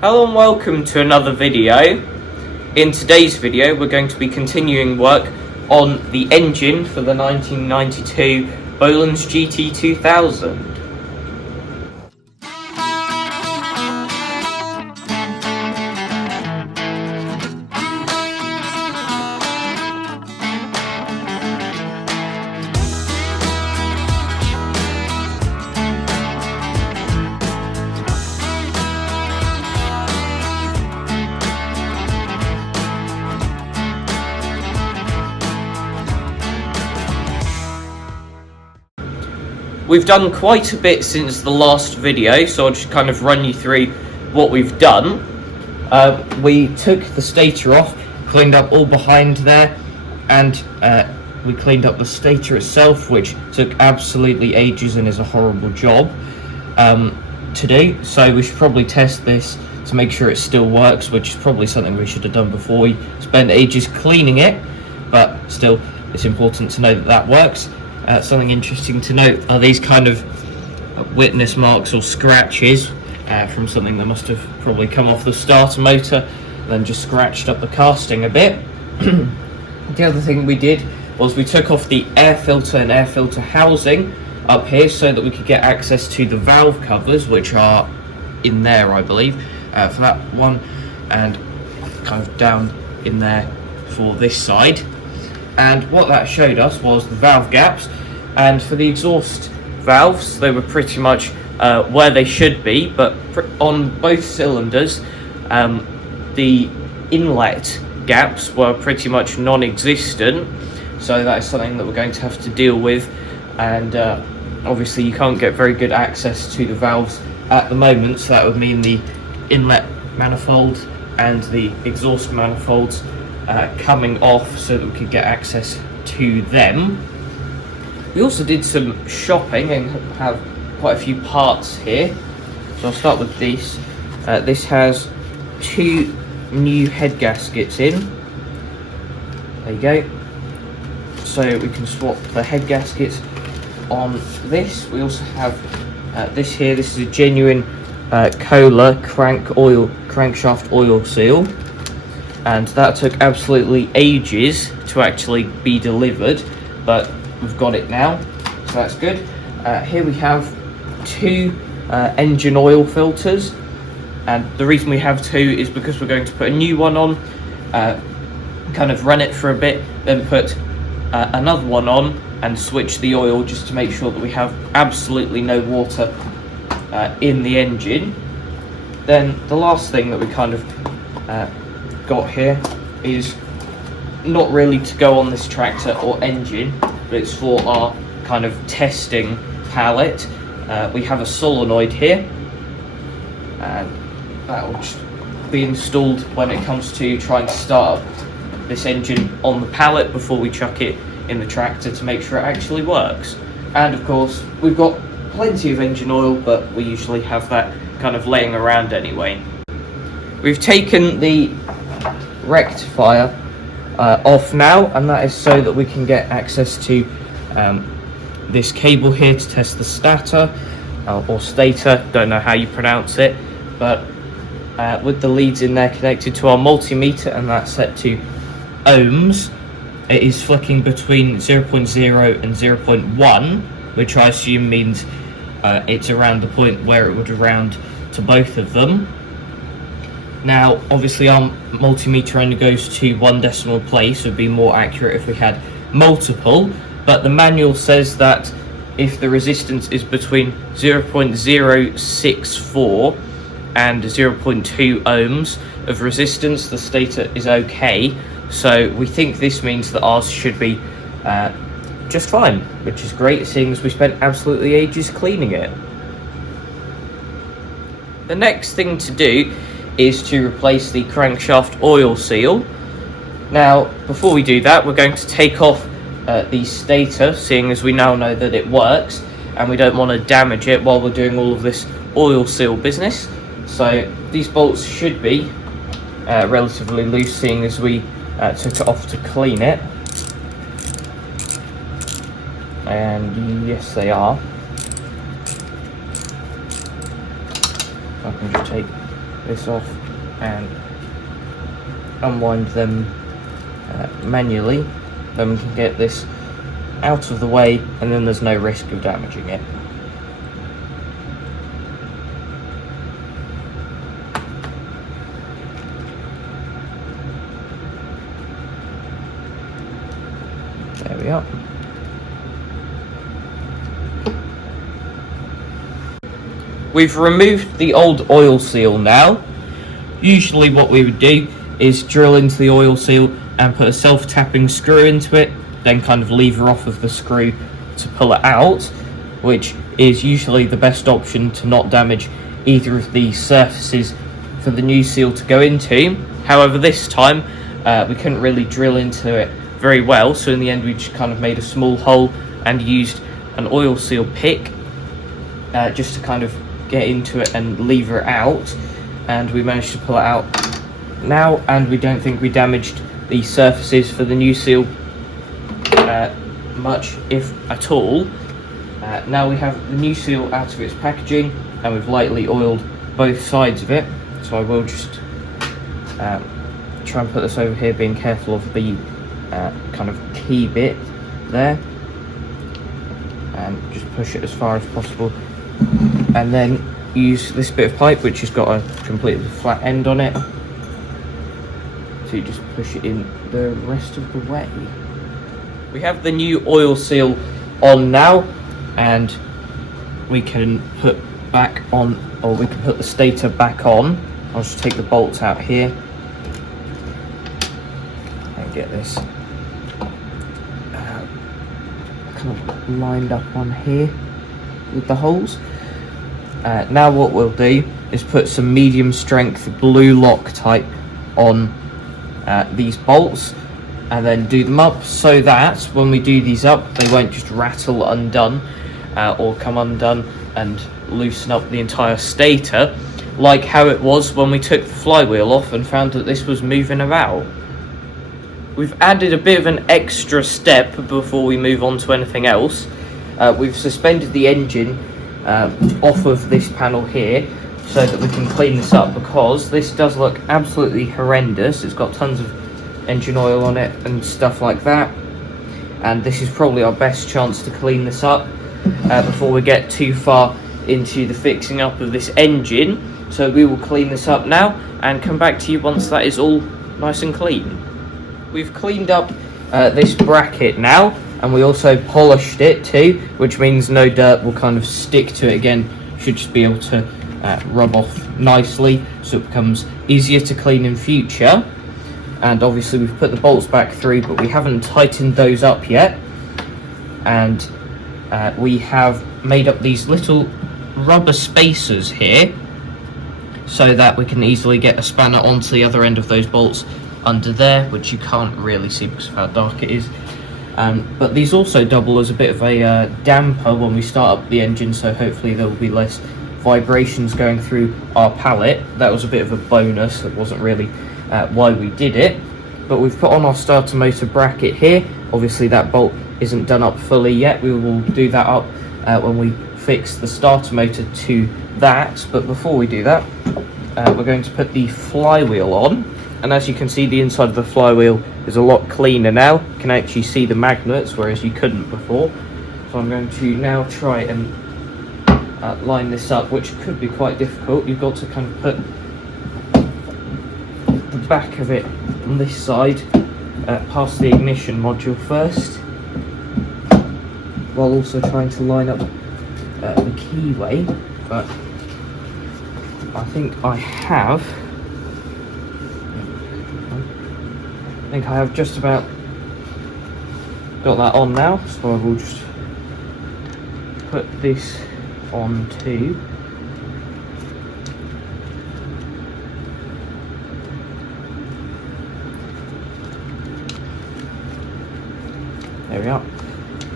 Hello and welcome to another video. In today's video we're going to be continuing work on the engine for the 1992 Bolens GT2000. We've done quite a bit since the last video, so I'll just kind of run you through what we've done. We took the stator off, cleaned up all behind there, and we cleaned up the stator itself, which took absolutely ages and is a horrible job to do. So we should probably test this to make sure it still works, which is probably something we should have done before we spent ages cleaning it, but still it's important to know that that works. Something interesting to note are these kind of witness marks or scratches from something that must have probably come off the starter motor and then just scratched up the casting a bit. The other thing we did was we took off the air filter and air filter housing up here so that we could get access to the valve covers, which are in there I believe, for that one, and kind of down in there for this side. And what that showed us was the valve gaps, and for the exhaust valves they were pretty much where they should be, but on both cylinders the inlet gaps were pretty much non-existent, so that is something that we're going to have to deal with. And obviously you can't get very good access to the valves at the moment, so that would mean the inlet manifold and the exhaust manifolds coming off so that we could get access to them. We also did some shopping and have quite a few parts here, so I'll start with this. This has two new head gaskets in. There you go, so we can swap the head gaskets on this. We also have this here. This is a genuine Kohler crankshaft oil seal, and that took absolutely ages to actually be delivered, but we've got it now, so that's good. Here we have two engine oil filters, and the reason we have two is because we're going to put a new one on, kind of run it for a bit, then put another one on and switch the oil, just to make sure that we have absolutely no water in the engine. Then the last thing that we kind of got here is not really to go on this tractor or engine, but it's for our kind of testing pallet. We have a solenoid here, and that will just be installed when it comes to trying to start up this engine on the pallet before we chuck it in the tractor to make sure it actually works. And of course we've got plenty of engine oil, but we usually have that kind of laying around anyway. We've taken the rectifier off now, and that is so that we can get access to this cable here to test the stator or stator, don't know how you pronounce it, but with the leads in there connected to our multimeter, and that's set to ohms, it is flicking between 0.0 and 0.1, which I assume means it's around the point where it would round to both of them. Now obviously our multimeter only goes to 1 decimal place, so it would be more accurate if we had multiple, but the manual says that if the resistance is between 0.064 and 0.2 ohms of resistance, the stator is okay. So we think this means that ours should be just fine, which is great, seeing as we spent absolutely ages cleaning it. The next thing to do is to replace the crankshaft oil seal. Now before we do that, we're going to take off the stator, seeing as we now know that it works and we don't want to damage it while we're doing all of this oil seal business. So these bolts should be relatively loose, seeing as we took it off to clean it, and yes they are. I can just take this off and unwind them manually, then we can get this out of the way, and then there's no risk of damaging it. There we are. We've removed the old oil seal now. Usually what we would do is drill into the oil seal and put a self-tapping screw into it, then kind of lever off of the screw to pull it out, which is usually the best option to not damage either of the surfaces for the new seal to go into. However, this time we couldn't really drill into it very well, so in the end we just kind of made a small hole and used an oil seal pick just to kind of get into it and lever it out, and we managed to pull it out now, and we don't think we damaged the surfaces for the new seal much, if at all. Now we have the new seal out of its packaging, and we've lightly oiled both sides of it, so I will just try and put this over here, being careful of the kind of key bit there, and just push it as far as possible, and then use this bit of pipe which has got a completely flat end on it, so you just push it in the rest of the way. We have the new oil seal on now, and we can put back on, or we can put the stator back on. I'll just take the bolts out here and get this kind of lined up on here with the holes. Now what we'll do is put some medium strength blue Loctite on these bolts, and then do them up so that when we do these up they won't just rattle undone or come undone and loosen up the entire stator, like how it was when we took the flywheel off and found that this was moving about. We've added a bit of an extra step before we move on to anything else. We've suspended the engine off of this panel here so that we can clean this up, because this does look absolutely horrendous. It's got tons of engine oil on it and stuff like that, and this is probably our best chance to clean this up before we get too far into the fixing up of this engine. So we will clean this up now and come back to you once that is all nice and clean. We've cleaned up this bracket now, and we also polished it too, which means no dirt will kind of stick to it again. Should just be able to rub off nicely, so it becomes easier to clean in future. And obviously we've put the bolts back through, but we haven't tightened those up yet, and we have made up these little rubber spacers here so that we can easily get a spanner onto the other end of those bolts under there, which you can't really see because of how dark it is. But these also double as a bit of a damper when we start up the engine, so hopefully there will be less vibrations going through our pallet. That was a bit of a bonus. It wasn't really why we did it, but we've put on our starter motor bracket here. Obviously that bolt isn't done up fully yet. We will do that up when we fix the starter motor to that, but before we do that we're going to put the flywheel on, and as you can see, the inside of the flywheel is a lot cleaner now. You can actually see the magnets, whereas you couldn't before. So I'm going to now try and line this up, which could be quite difficult. You've got to kind of put the back of it on this side past the ignition module first, while also trying to line up the keyway. But I think I have just about got that on now, so I will just put this on too. There we are.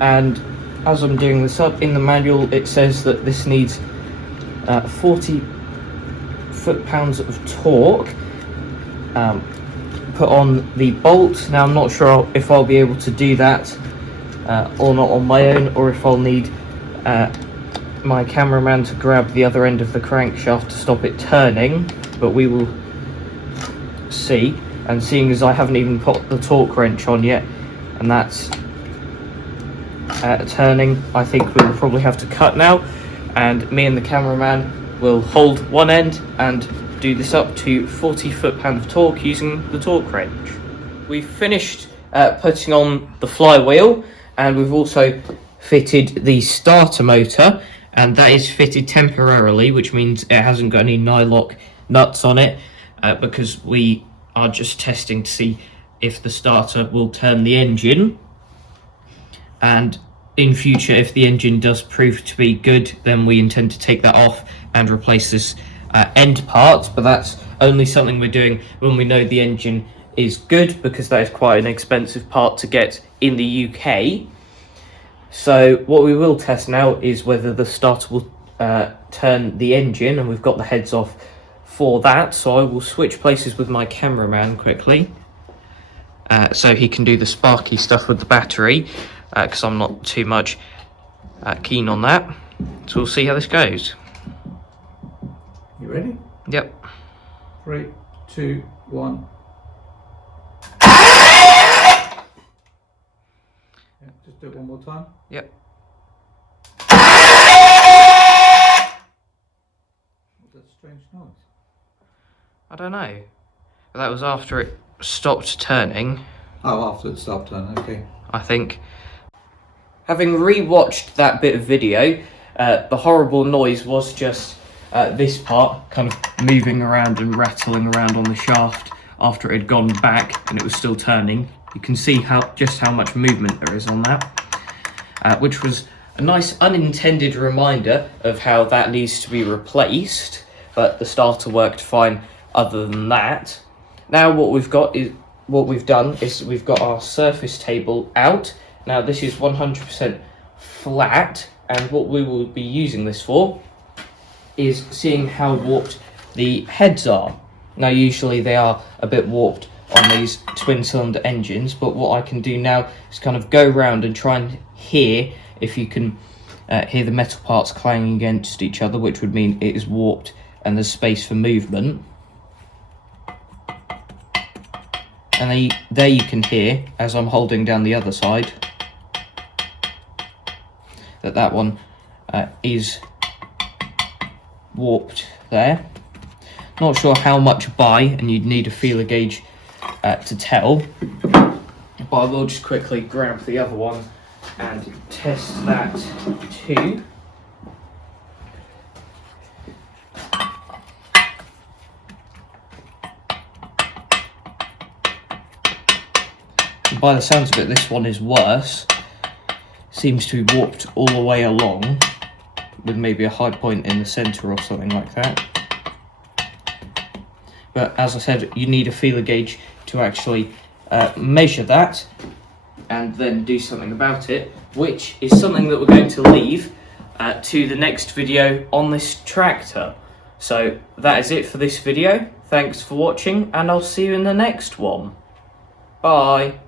And as I'm doing this up, in the manual it says that this needs 40 foot-pounds of torque put on the bolt. Now I'm not sure if I'll be able to do that or not on my own, or if I'll need my cameraman to grab the other end of the crankshaft to stop it turning. but we will see. And seeing as I haven't even put the torque wrench on yet, and that's turning, I think we'll probably have to cut now, and me and the cameraman will hold one end and do this up to 40 foot-pound of torque using the torque wrench. We've finished putting on the flywheel, and we've also fitted the starter motor, and that is fitted temporarily, which means it hasn't got any nylock nuts on it, because we are just testing to see if the starter will turn the engine. And in future, if the engine does prove to be good, then we intend to take that off and replace this end part, but that's only something we're doing when we know the engine is good, because that is quite an expensive part to get in the UK. So what we will test now is whether the starter will turn the engine, and we've got the heads off for that, so I will switch places with my cameraman quickly, so he can do the sparky stuff with the battery, because I'm not too much keen on that. So we'll see how this goes. You ready? Yep. 3, 2, 1. Yeah, just do it one more time. Yep. What's that strange noise? I don't know. That was after it stopped turning. Oh, after it stopped turning, okay. I think. Having re-watched that bit of video, the horrible noise was just this part kind of moving around and rattling around on the shaft after it had gone back and it was still turning. You can see just how much movement there is on that, which was a nice unintended reminder of how that needs to be replaced, but the starter worked fine other than that. Now what we've done is we've got our surface table out. Now this is 100% flat, and what we will be using this for is seeing how warped the heads are. Now usually they are a bit warped on these twin cylinder engines, but what I can do now is kind of go around and try and hear if you can hear the metal parts clanging against each other, which would mean it is warped and there's space for movement. And there you can hear, as I'm holding down the other side, that one is warped there. Not sure how much by, and you'd need a feeler gauge to tell, but I will just quickly grab the other one and test that too. By the sounds of it, this one is worse. Seems to be warped all the way along, with maybe a high point in the centre or something like that. But as I said, you need a feeler gauge to actually measure that and then do something about it, which is something that we're going to leave to the next video on this tractor. So that is it for this video. Thanks for watching, and I'll see you in the next one. Bye.